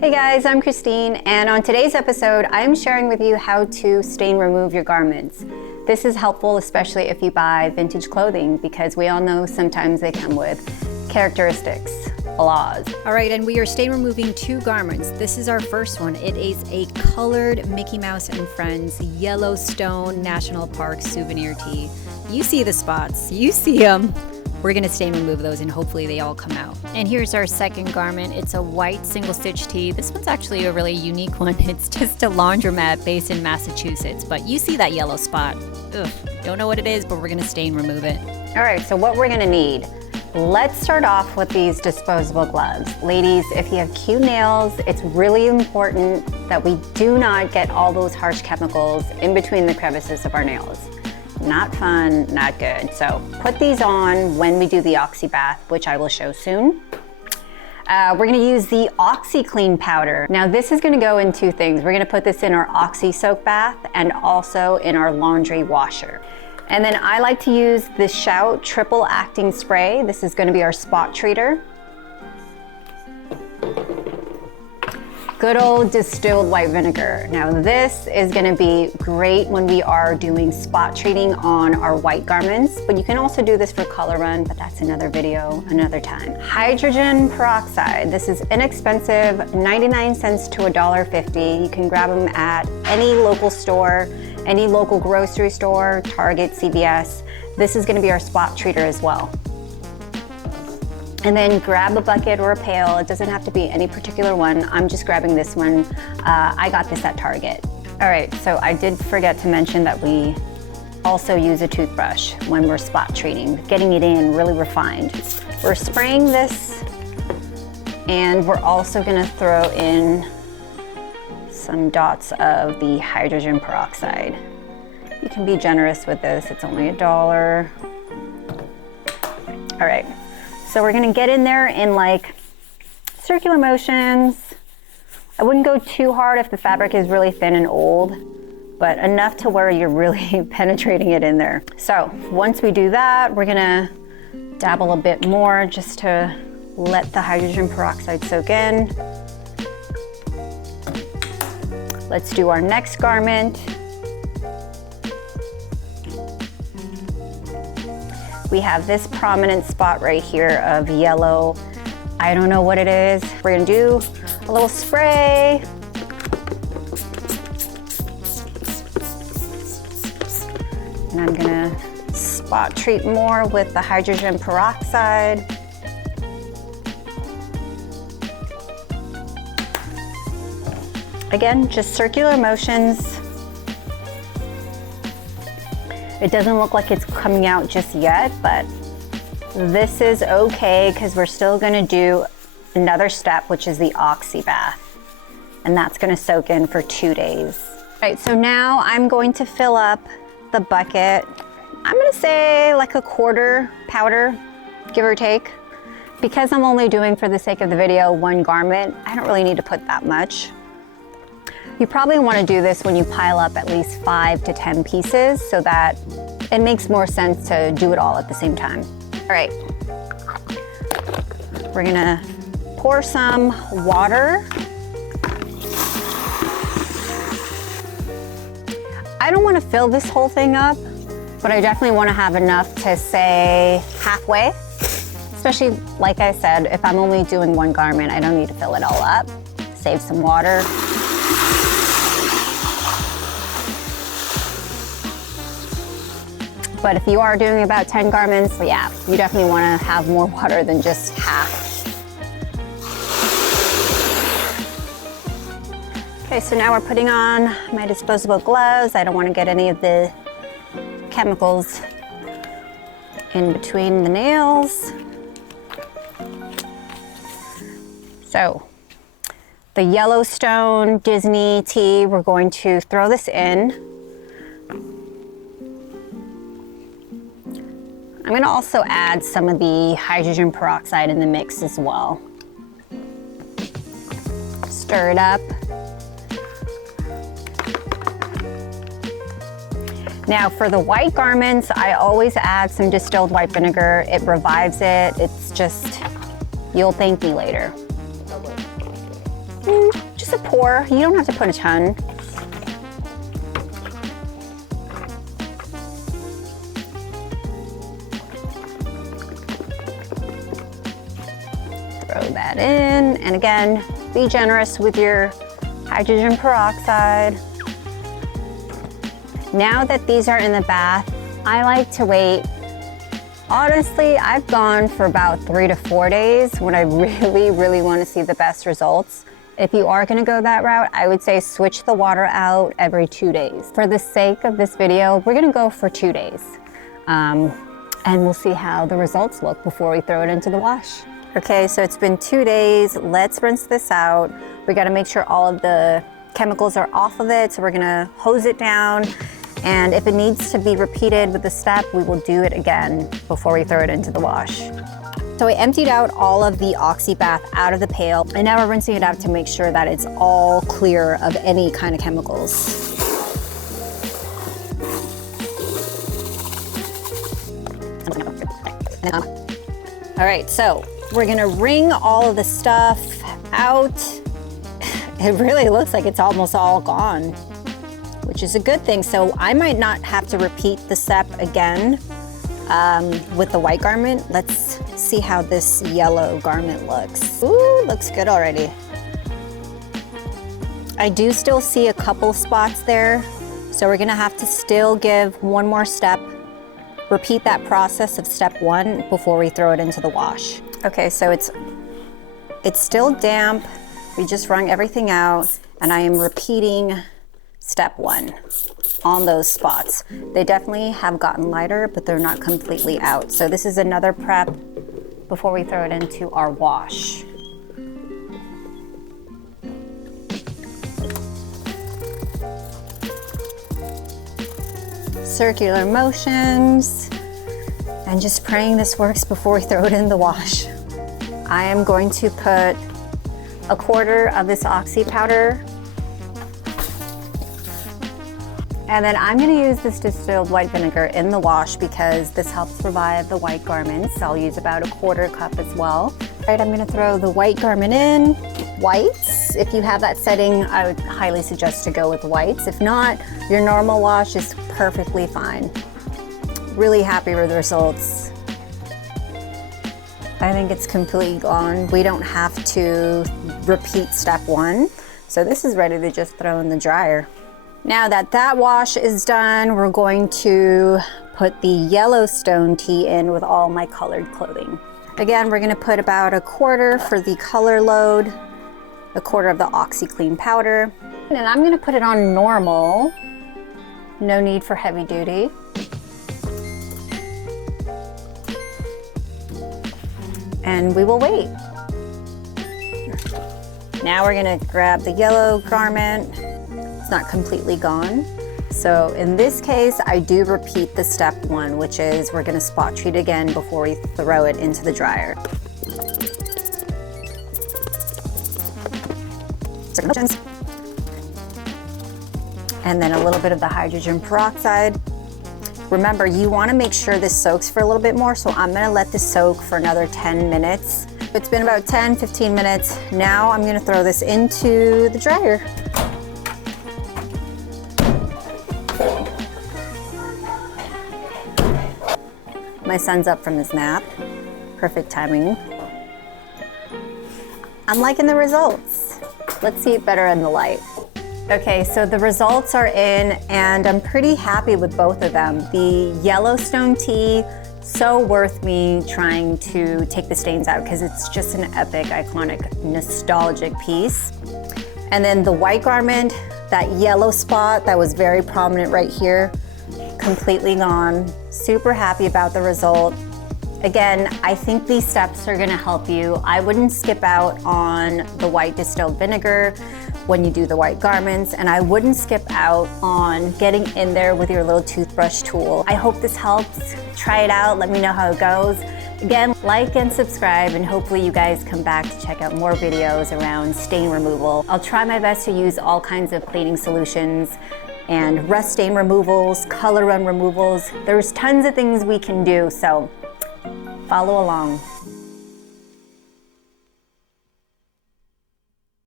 Hey guys, I'm Christine, and on today's episode, I'm sharing with you how to stain remove your garments. This is helpful, especially if you buy vintage clothing, because we all know sometimes they come with characteristics, flaws. All right, and we are stain removing 2 garments. This is our first one. It is a colored Mickey Mouse and Friends Yellowstone National Park souvenir tee. You see the spots, you see them. We're gonna stain remove those and hopefully they all come out. And here's our second garment. It's a white single stitch tee. This one's actually a really unique one. It's just a laundromat based in Massachusetts, but you see that yellow spot. Ugh, don't know what it is, but we're gonna stain remove it. All right, so what we're gonna need. Let's start off with these disposable gloves. Ladies, if you have cute nails, it's really important that we do not get all those harsh chemicals in between the crevices of our nails. Not fun, not good. So put these on when we do the Oxi bath, which I will show soon. We're gonna use the Oxi Clean powder. Now this is gonna go in 2 things. We're gonna put this in our Oxi soak bath and also in our laundry washer. And then I like to use the Shout triple acting spray. This is gonna be our spot treater. Good old distilled white vinegar. Now this is gonna be great when we are doing spot treating on our white garments, but you can also do this for color run, but that's another video, another time. Hydrogen peroxide. This is inexpensive, 99 cents to $1.50. You can grab them at any local store, any local grocery store, Target, CVS. This is gonna be our spot treater as well. And then grab a bucket or a pail. It doesn't have to be any particular one. I'm just grabbing this one. I got this at Target. All right, so I did forget to mention that we also use a toothbrush when we're spot treating, getting it in really refined. We're spraying this, and we're also gonna throw in some dots of the hydrogen peroxide. You can be generous with this, it's only $1. All right. So we're gonna get in there in like circular motions. I wouldn't go too hard if the fabric is really thin and old, but enough to where you're really penetrating it in there. So once we do that, we're gonna dabble a bit more just to let the hydrogen peroxide soak in. Let's do our next garment. We have this prominent spot right here of yellow. I don't know what it is. We're gonna do a little spray. And I'm gonna spot treat more with the hydrogen peroxide. Again, just circular motions. It doesn't look like it's coming out just yet, but this is okay because we're still gonna do another step, which is the Oxi bath. And that's gonna soak in for 2 days. All right, so now I'm going to fill up the bucket. I'm gonna say like a quarter powder, give or take. Because I'm only doing, for the sake of the video, 1 garment, I don't really need to put that much. You probably want to do this when you pile up at least 5 to 10 pieces so that it makes more sense to do it all at the same time. All right, we're gonna pour some water. I don't want to fill this whole thing up, but I definitely want to have enough to say halfway. Especially, like I said, if I'm only doing 1 garment, I don't need to fill it all up. Save some water. But if you are doing about 10 garments, yeah, you definitely want to have more water than just half. Okay, so now we're putting on my disposable gloves. I don't want to get any of the chemicals in between the nails. So, the Yellowstone Disney tee, we're going to throw this in. I'm gonna also add some of the hydrogen peroxide in the mix as well. Stir it up. Now for the white garments, I always add some distilled white vinegar. It revives it. It's just, you'll thank me later. Just a pour. You don't have to put a ton. Throw that in, and again, be generous with your hydrogen peroxide. Now that these are in the bath, I like to wait. Honestly, I've gone for about 3 to 4 days when I really want to see the best results. If you are going to go that route, I would say switch the water out every 2 days. For the sake of this video, we're going to go for 2 days. And we'll see how the results look before we throw it into the wash. Okay, so it's been 2 days. Let's rinse this out. We got to make sure all of the chemicals are off of it. So we're going to hose it down. And if it needs to be repeated with the step, we will do it again before we throw it into the wash. So I emptied out all of the Oxi bath out of the pail, and now we're rinsing it out to make sure that it's all clear of any kind of chemicals. All right, so we're gonna wring all of the stuff out. It really looks like it's almost all gone, which is a good thing. So I might not have to repeat the step again with the white garment. Let's see how this yellow garment looks. Ooh, looks good already. I do still see a couple spots there, so we're gonna have to still give one more step, repeat that process of step 1 before we throw it into the wash. Okay, so it's still damp. We just wrung everything out, and I am repeating step 1 on those spots. They definitely have gotten lighter, but they're not completely out. So this is another prep before we throw it into our wash. Circular motions, and just praying this works before we throw it in the wash. I am going to put 1/4 of this Oxi powder, and then I'm going to use this distilled white vinegar in the wash because this helps revive the white garments. I'll use about 1/4 cup as well. All right, I'm going to throw the white garment in. Whites, if you have that setting, I would highly suggest to go with whites. If not, your normal wash is perfectly fine. Really happy with the results. I think it's completely gone. We don't have to repeat step 1. So this is ready to just throw in the dryer. Now that wash is done, we're going to put the Yellowstone tea in with all my colored clothing. Again, we're gonna put about 1/4 for the color load, 1/4 of the Oxi Clean powder, and then I'm gonna put it on normal. No need for heavy duty. And we will wait. Now we're gonna grab the yellow garment. It's not completely gone. So in this case, I do repeat the step 1, which is we're gonna spot treat again before we throw it into the dryer. And then a little bit of the hydrogen peroxide. Remember, you wanna make sure this soaks for a little bit more, so I'm gonna let this soak for another 10 minutes. It's been about 10, 15 minutes. Now I'm gonna throw this into the dryer. My son's up from his nap. Perfect timing. I'm liking the results. Let's see it better in the light. Okay, so the results are in, and I'm pretty happy with both of them. The Yellowstone tea, so worth me trying to take the stains out because it's just an epic, iconic, nostalgic piece. And then the white garment, that yellow spot that was very prominent right here, completely gone. Super happy about the result. Again, I think these steps are gonna help you. I wouldn't skip out on the white distilled vinegar when you do the white garments, and I wouldn't skip out on getting in there with your little toothbrush tool. I hope this helps. Try it out, let me know how it goes. Again, like and subscribe, and hopefully you guys come back to check out more videos around stain removal. I'll try my best to use all kinds of cleaning solutions and rust stain removals, color run removals. There's tons of things we can do, so follow along.